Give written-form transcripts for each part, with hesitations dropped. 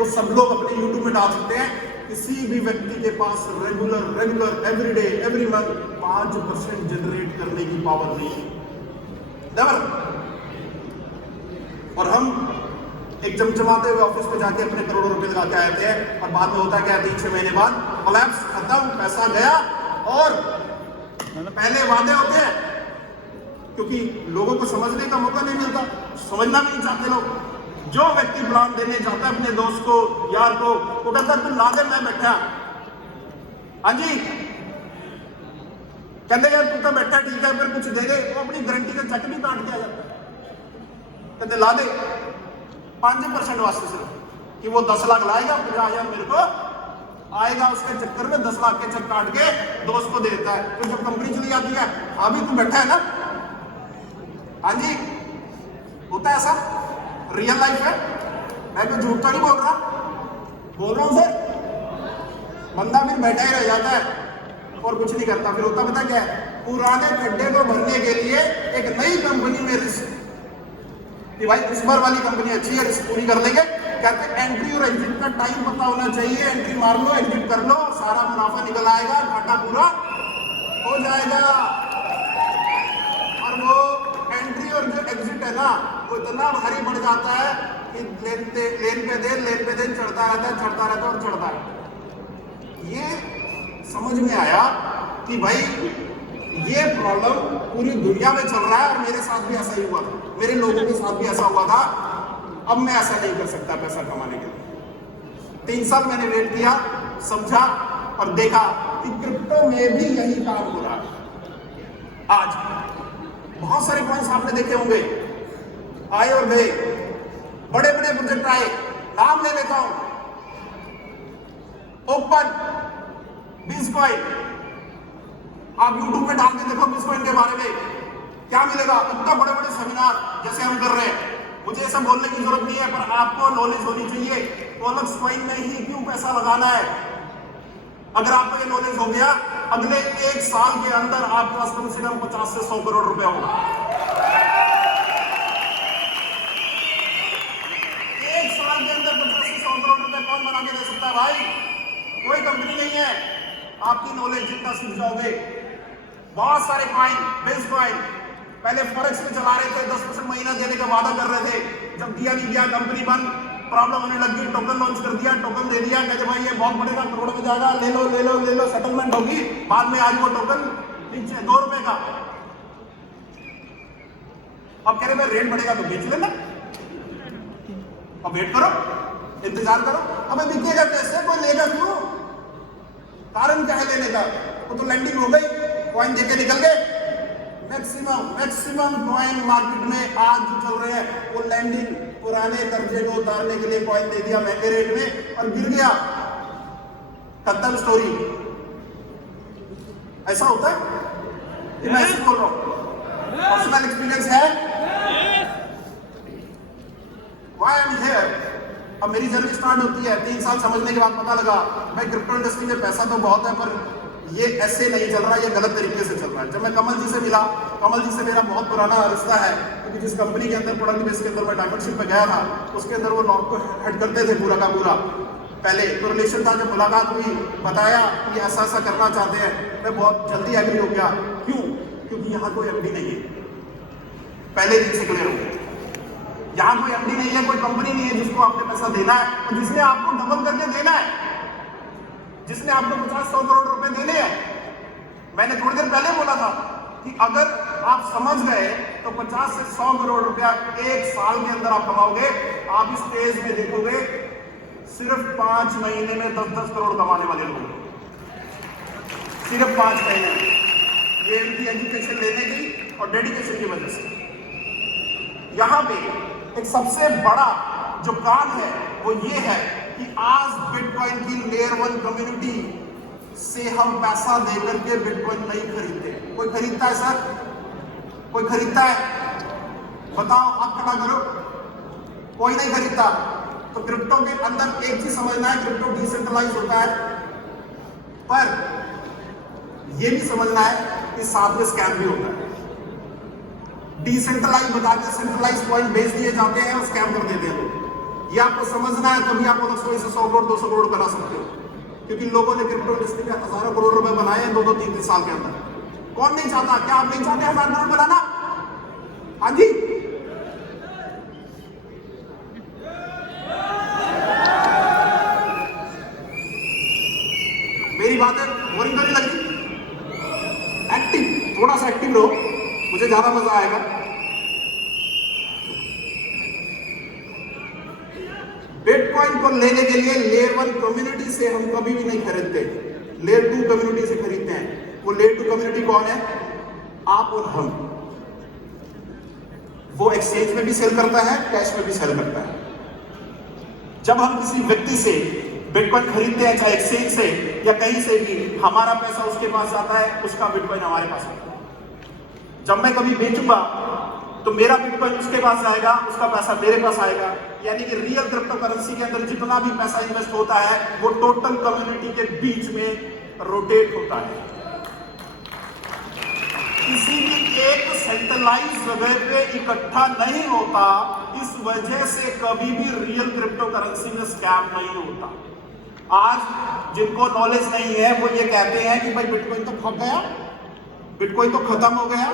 तो सब लोग अपने YouTube में डाल सकते हैं। किसी भी व्यक्ति के पास regular every day every month 5% generate करने की पावर नहीं है, नेवर। और हम एक चमचमाते हुए ऑफिस में जाके अपने करोड़ों रुपए लगा के आए थे, और बाद में होता क्या है 3-6 महीने बाद कोलैप्स, खत्म, पैसा गया। और पहले वादे होते हैं, क्योंकि लोगों को समझने का मौका नहीं मिलता, समझना नहीं चाहते लोग। जो व्यक्ति प्लान देने जाता है अपने दोस्त को, यार को, वो कहता है तू ला दे, मैं बैठा। हाँ जी, कहते यार तू तो बैठा, ठीक है, फिर कुछ दे दे। वो अपनी गारंटी का चेक भी काट के आ जाता है, कहते ला दे 5% वास्ते सिर्फ, कि वो 10 लाख लाएगा, 50,000 मेरे को आएगा। उसके चक्कर में 10 लाख के चेक काट के दोस्त को देता है। तो जब कंपनी चली जाती है, हाँ भी तू बैठा है ना, हाँ जी, होता है ऐसा, रियल लाइफ है। मैं तो झूठ तो नहीं बोल रहा हूं सर। बंदा फिर बैठा ही रह जाता है और कुछ नहीं करता। फिर होता पता क्या है, पुराने खड्डे को भरने के लिए एक नई कंपनी में रिस्क, कि भाई इस बार वाली कंपनी अच्छी है, रिस्क पूरी कर लेंगे। कहते हैं एंट्री और एग्जिट का टाइम पता होना चाहिए, एंट्री मार लो, एग्जिट कर लो, सारा मुनाफा निकल आएगा, घाटा पूरा हो जाएगा। और वो एंट्री और जो एग्जिट है ना, वो इतना भारी बढ़ जाता है कि लेन पे दिन चढ़ता रहता और चढ़ता रहता। ये समझ में आया कि भाई ये प्रॉब्लम पूरी दुनिया में चल रहा है, और मेरे साथ भी ऐसा ही हुआ था, मेरे लोगों के साथ भी ऐसा हुआ था। अब मैं ऐसा नहीं कर सकता पैसा कमाने के लिए। 3 साल मैंने वेट किया, समझा और देखा कि क्रिप्टो में भी यही काम हो रहा है। आज बहुत सारे पॉइंट्स आपने देखे होंगे, आए और गए, बड़े बड़े प्रोजेक्ट आए। नाम ले लेता हूं, ओपन बिटकॉइन। आप यूट्यूब में डाल के देखो बिटकॉइन के बारे में, क्या मिलेगा। इतना बड़े बड़े सेमिनार जैसे हम कर रहे हैं, मुझे ऐसा बोलने की जरूरत नहीं है, पर आपको नॉलेज होनी चाहिए ओलक्स कॉइन में ही क्यों पैसा लगाना है। अगर आपको ये नॉलेज हो गया, अगले 1 साल के अंदर आपके पास कम से कम 50 से 100 करोड़ रुपए होगा। 1 साल के अंदर 50 से 100 करोड़ रुपए कौन बना के दे सकता है भाई? कोई कंपनी नहीं है। आपकी नॉलेज जितना सीख जाओगे, बहुत सारे कॉइन, बिटकॉइन पहले फॉरेक्स में चला रहे थे, 10% महीना देने का वादा कर रहे थे। जब दिया नहीं दिया, कंपनी बंद, प्रॉब्लम होने लगी, टोकन लॉन्च कर दिया, टोकन दे दिया, कहते भाई ये बहुत बढ़ेगा, करोड़ में जाएगा, ले लो, सेटलमेंट होगी। बाद में आज वो टोकन नीचे 2 रुपए का। अब कह रहे भाई रेट बढ़ेगा तो बेच लेना, अब वेट करो, इंतजार करो। अब बिकेगा कैसे, कोई लेगा क्यों? कारण क्या है लेने का? वो तो लैंडिंग हो गई, कॉइन देके निकल गए। मैक्सिमम कॉइन मार्केट में आज जो चल रहे हैं वो लैंडिंग, पुराने कर्जे को उतारने के लिए कॉइन दे दिया महंगे रेट में और गिर गया, खत्म स्टोरी। ऐसा होता है, ये मैं ऐसे बोल रहा हूं, पर्सनल एक्सपीरियंस है। Why I'm here? अब मेरी जर्नी स्टार्ट होती है, 3 साल समझने के बाद पता लगा भाई क्रिप्टो इंडस्ट्री में पैसा तो बहुत है, पर ये ऐसे नहीं चल रहा, ये गलत तरीके से चल रहा है। जब मैं कमल जी से मिला, कमल जी से मेरा बहुत पुराना रिश्ता है, क्योंकि जिस कंपनी के अंदर प्रोडक्ट बेस के अंदर मैं डायमंडशिप पे गया था, उसके अंदर वो नॉक को हेड करते थे पूरा का पूरा। पहले तो रिलेशन था, जब मुलाकात हुई, बताया कि ऐसा ऐसा करना चाहते हैं, मैं बहुत जल्दी एग्री हो गया। क्यों? क्योंकि यहाँ कोई एमडी नहीं है, पहले दिन से क्लियर हो गया। यहाँ कोई एमडी नहीं है, कोई कंपनी नहीं है जिसको आपने पैसा देना है और जिसने आपको डबल करके देना है, जिसने आपको 50-100 करोड़ रुपए देने हैं। मैंने थोड़ी देर पहले बोला था कि अगर आप समझ गए तो 50 से 100 करोड़ रुपया 1 साल के अंदर आप कमाओगे। आप इस स्टेज में देखोगे सिर्फ 5 महीने में 10-10 करोड़ कमाने वाले लोग, सिर्फ 5 महीने में। ये इनकी एजुकेशन लेने की और डेडिकेशन की वजह से। यहाँ पे एक सबसे बड़ा जो काम है वो ये है कि आज बिटकॉइन की लेयर 1 कम्युनिटी से हम पैसा देकर के बिटकॉइन नहीं खरीदते। कोई खरीदता है सर? कोई खरीदता है? बताओ, हाथ खड़ा करो। कोई नहीं खरीदता। तो क्रिप्टो के अंदर एक चीज समझना है, क्रिप्टो डिसेंट्रलाइज होता है, पर यह भी समझना है कि साथ में स्कैम भी होता है। डिसेंट्रलाइज बता के सेंट्रलाइज कॉइन बेच दिए जाते हैं और स्कैम कर देते हैं लोग। ये आपको समझना है, तभी आप 100 करोड़ 200 करोड़ बना सकते हो, क्योंकि लोगों ने क्रिप्टो इंडस्ट्री में हजारों करोड़ रुपए बनाए हैं 2-3 साल के अंदर। कौन नहीं चाहता? क्या आप नहीं चाहते 1000 करोड़ बनाना? हाँ जी, मेरी बातें बोरिंग तो नहीं लग रही? एक्टिव, थोड़ा सा एक्टिव रहो, मुझे ज्यादा मजा आएगा। बिटकॉइन को लेने के लिए लेयर 1 कम्युनिटी से हम कभी भी नहीं खरीदते, लेयर 2 कम्युनिटी से खरीदते हैं। वो लेयर 2 कम्युनिटी कौन है? आप और हम। वो एक्सचेंज में भी सेल करता है, कैश में भी सेल करता है। जब हम किसी व्यक्ति से बिटकॉइन खरीदते हैं, चाहे एक्सचेंज से या कहीं से भी, हमारा पैसा उसके पास जाता है, उसका बिटकॉइन हमारे पास आता है। जब मैं कभी बेचूंगा तो मेरा बिटकॉइन उसके पास जाएगा, उसका पैसा मेरे पास आएगा। यानी कि रियल क्रिप्टो करेंसी के अंदर जितना भी पैसा इन्वेस्ट होता है वो टोटल कम्युनिटी के बीच में रोटेट होता है। किसी भी एक सेंट्रलाइज जगह पे इकट्ठा नहीं होता। इस वजह से कभी भी रियल क्रिप्टो करेंसी में स्कैम नहीं होता। आज जिनको नॉलेज नहीं है वो ये कहते हैं कि भाई बिटकॉइन तो खप गया, बिटकॉइन तो खत्म हो गया,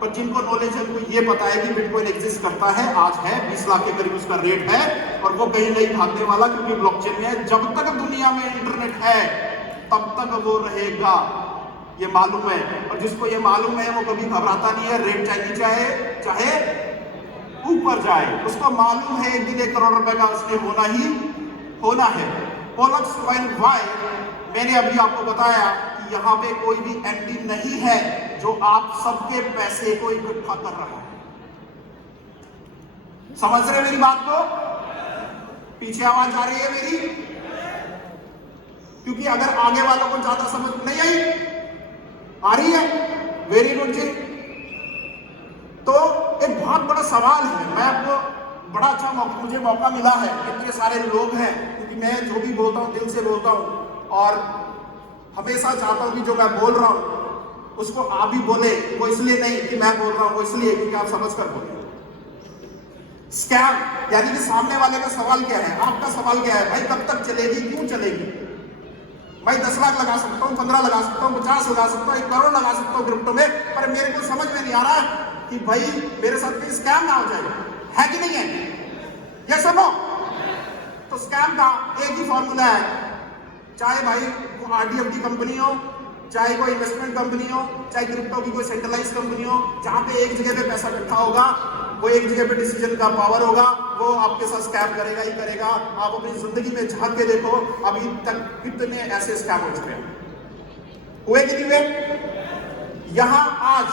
पर जिनको नॉलेज है उनको ये पता है कि बिटकॉइन एग्जिस्ट करता है, आज है 20 लाख के करीब उसका रेट है और वो कहीं नहीं भागने वाला, क्योंकि ब्लॉकचेन में है। जब तक दुनिया में इंटरनेट है तब तक वो रहेगा, ये मालूम है। और जिसको ये मालूम है वो कभी घबराता नहीं है, रेट चाहे चाहे ऊपर जाए। उसको मालूम है एक दिन 1 करोड़ रुपए का उसने होना है। पोलक्स कॉइन वाई, मैंने अभी आपको बताया कि यहाँ पे कोई भी एंटी नहीं है जो आप सबके पैसे को इकट्ठा कर रहा है। समझ रहे मेरी बात को? पीछे आवाज आ रही है मेरी? क्योंकि अगर आगे वालों को ज्यादा समझ नहीं आई, आ रही है, वेरी गुड जी। तो एक बहुत बड़ा सवाल है, मैं आपको बड़ा अच्छा मुझे मौका मिला है, इतने सारे लोग हैं, क्योंकि मैं जो भी बोलता हूँ दिल से बोलता हूँ और हमेशा चाहता हूँ कि जो मैं बोल रहा हूँ उसको आप भी बोले। वो इसलिए नहीं कि मैं बोल रहा हूँ, वो इसलिए क्योंकि आप समझ कर बोले। स्कैम यानी कि सामने वाले का सवाल क्या है, आपका सवाल क्या है? भाई कब तक चलेगी, क्यों चलेगी? भाई 10 लाख लगा सकता हूँ, 15 लगा सकता हूँ, 50 लगा सकता हूँ, 1 करोड़ लगा सकता हूँ क्रिप्टो में, पर मेरे को समझ में नहीं आ रहा कि भाई मेरे साथ कहीं स्कैम ना हो जाए, है कि नहीं है? ये सुनो, तो स्कैम का एक ही फॉर्मूला है, चाहे भाई वो आरडीएफडी कंपनी हो, चाहे कोई इन्वेस्टमेंट कंपनी हो, चाहे क्रिप्टो की कोई सेंट्रलाइज कंपनी हो, जहां पे एक जगह पे पैसा इकट्ठा होगा, वो एक जगह पे डिसीजन का पावर होगा, वो आपके साथ स्कैम करेगा ही करेगा। आप अपनी जिंदगी में झांक के देखो, अभी तक कितने ऐसे स्कैम हो चुके हैं, हुए कि नहीं हुए? यहां आज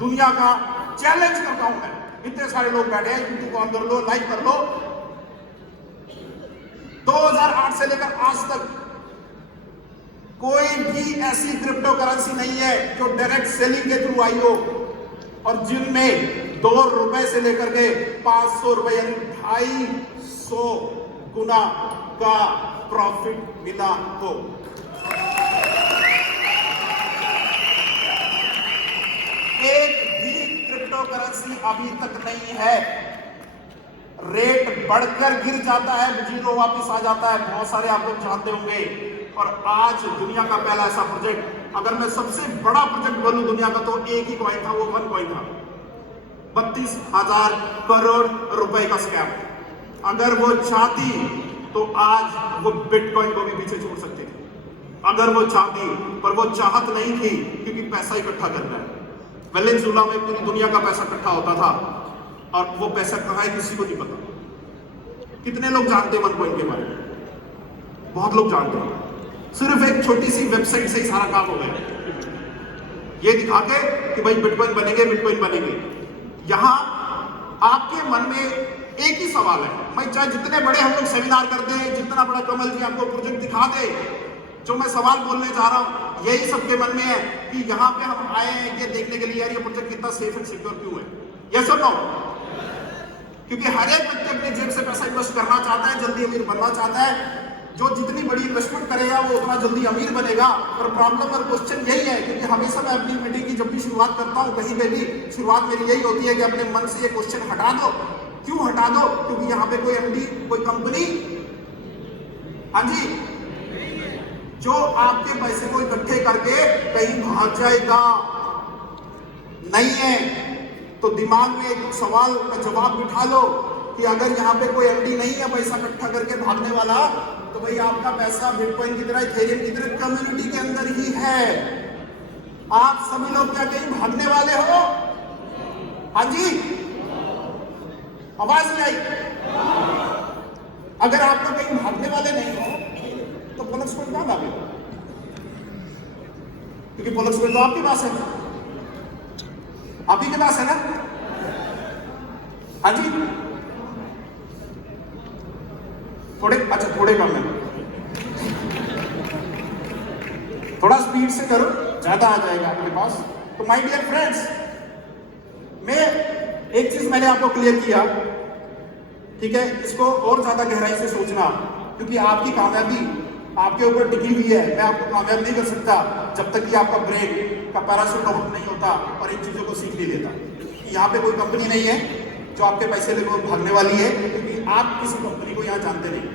दुनिया का चैलेंज करता हूं मैं, इतने सारे लोग बैठे हैं, यूट्यूब ऑन कर लो, लाइक कर लो। 2008 से लेकर आज तक कोई भी ऐसी क्रिप्टो करेंसी नहीं है जो डायरेक्ट सेलिंग के थ्रू आई हो और जिनमें 2 रुपए से लेकर के 500 रुपए यानी 250 गुना का प्रॉफिट मिला हो। एक भी क्रिप्टो करेंसी अभी तक नहीं है, रेट बढ़कर गिर जाता है, जीरो वापस आ जाता है, बहुत सारे आप लोग जानते होंगे। और आज दुनिया का पहला ऐसा प्रोजेक्ट, अगर मैं सबसे बड़ा प्रोजेक्ट बोलूं दुनिया का, तो एक ही कॉइन था, वो वन कॉइन था, 32,000 करोड़ रुपए का स्कैम। अगर वो चाहती तो आज वो बिटकॉइन को भी पीछे छोड़ सकती थी, अगर वो चाहती, पर वो चाहत नहीं थी, क्योंकि पैसा इकट्ठा करना है। वेनेजुएला में पूरी दुनिया का पैसा इकट्ठा होता था और वो पैसा कहाँ है किसी को नहीं पता। कितने लोग जानते हैं वन कॉइन के बारे में? बहुत लोग जानते हैं। सिर्फ एक छोटी सी वेबसाइट से ही सारा काम हो गया, ये दिखा के कि भाई बिटकॉइन बनेंगे, बिटकॉइन बनेंगे। यहां आपके मन में एक ही सवाल है, भाई चाहे जितने बड़े हम लोग सेमिनार करते हैं, जितना बड़ा कमल जी आपको प्रोजेक्ट दिखा दे, जो मैं सवाल बोलने जा रहा हूं यही सबके मन में है कि यहाँ पे हम आए हैं ये देखने के लिए, यार ये प्रोजेक्ट कितना सेफ एंड सिक्योर क्यों है? ये सुनो, क्योंकि हर एक व्यक्ति अपने जेब से पैसा इन्वेस्ट करना चाहता है, जल्दी अमीर बनना चाहता है। जो जितनी बड़ी इन्वेस्टमेंट करेगा वो उतना जल्दी अमीर बनेगा। और प्रॉब्लम और क्वेश्चन यही है, क्योंकि हमेशा मैं अपनी मीटिंग की जब भी शुरुआत करता हूँ, कहीं पे भी शुरुआत मेरी यही होती है कि अपने मन से ये क्वेश्चन हटा दो क्यों हटा दो? क्योंकि यहां पे कोई एमडी, कोई कंपनी, हाँ जी, जो आपके पैसे को इकट्ठे करके कहीं भाग जाएगा नहीं है। तो दिमाग में एक सवाल का जवाब बिठा लो कि अगर यहाँ पे कोई एमडी नहीं है पैसा इकट्ठा करके भागने वाला, तो भाई आपका पैसा बिटकॉइन की तरह, इथेरियम की तरह कम्युनिटी के अंदर ही है। आप सभी लोग क्या कहीं भागने वाले हो? हाँ जी, आवाज नहीं आई? अगर आप लोग कहीं भागने वाले नहीं हो तो पोलक्स पॉइंट कहां भागेगा? क्योंकि पोलक्स पॉइंट तो आपके पास है, आप ही के पास है ना? हाँ जी, थोड़े, अच्छा थोड़े कम है, थोड़ा स्पीड से करो, ज्यादा आ जाएगा आपके पास। तो माय डियर फ्रेंड्स, मैं एक चीज मैंने आपको क्लियर किया, ठीक है? इसको और ज्यादा गहराई से सोचना, क्योंकि आपकी कामयाबी आपके ऊपर टिकी हुई है। मैं आपको कामयाब नहीं कर सकता जब तक कि आपका ब्रेन का पैराशूट ओपन नहीं होता और इन चीजों को सीख नहीं लेता। यहाँ पे कोई कंपनी नहीं है जो आपके पैसे लेकर भागने वाली है, क्योंकि आप किसी कंपनी को यहाँ जानते नहीं।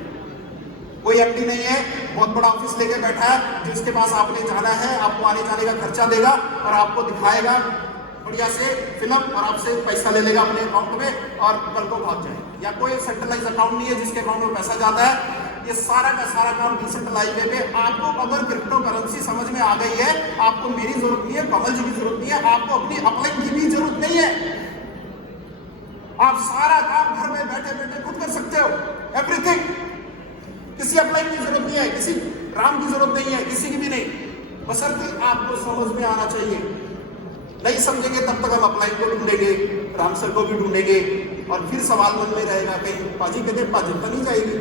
कोई एमडी नहीं है बहुत बड़ा ऑफिस लेके बैठा है जिसके पास आपने जाना है, आपको आने जाने का खर्चा देगा और आपको दिखाएगा बढ़िया से फिल्म और आपसे पैसा ले लेगा अपने अकाउंट में और कल को भाग जाए। या कोई सेंट्रलाइज अकाउंट नहीं है जिसके अकाउंट में पैसा जाता है। ये सारा का सारा काम डिसेंट्रलाइज वे पे। आपको अगर क्रिप्टो करेंसी समझ में आ गई है, आपको मेरी जरूरत नहीं है, कमल जी की जरूरत नहीं है, आपको अपनी अपलाइन की भी जरूरत नहीं है। आप सारा काम घर में बैठे बैठे खुद कर सकते हो, एवरीथिंग। किसी अपलाइन की जरूरत नहीं है, किसी राम की जरूरत नहीं है, किसी की भी नहीं, बशर्ते आपको समझ में आना चाहिए। नहीं समझेंगे तब तक हम अपलाइन को ढूंढेंगे, राम सर को भी ढूंढेंगे और फिर सवाल मन में रहेगा कहीं पाजी कहते पाजी तो नहीं जाएगी।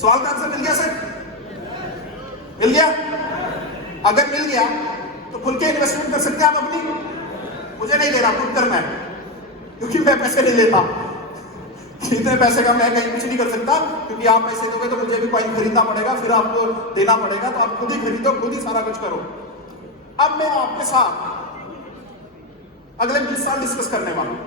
सवाल का आंसर मिल गया सर? मिल गया? अगर मिल गया तो खुल के इन्वेस्टमेंट कर सकते हैं आप अपनी। मुझे नहीं दे रहा, खुद करना है, क्योंकि मैं पैसे नहीं लेता। इतने पैसे का मैं कहीं कुछ नहीं कर सकता, क्योंकि आप पैसे दोगे तो मुझे भी कॉइन खरीदना पड़ेगा, फिर आपको देना पड़ेगा, तो आप खुद ही खरीदो, खुद ही सारा कुछ करो। अब मैं आपके साथ अगले 20 साल डिस्कस करने वाला हूं।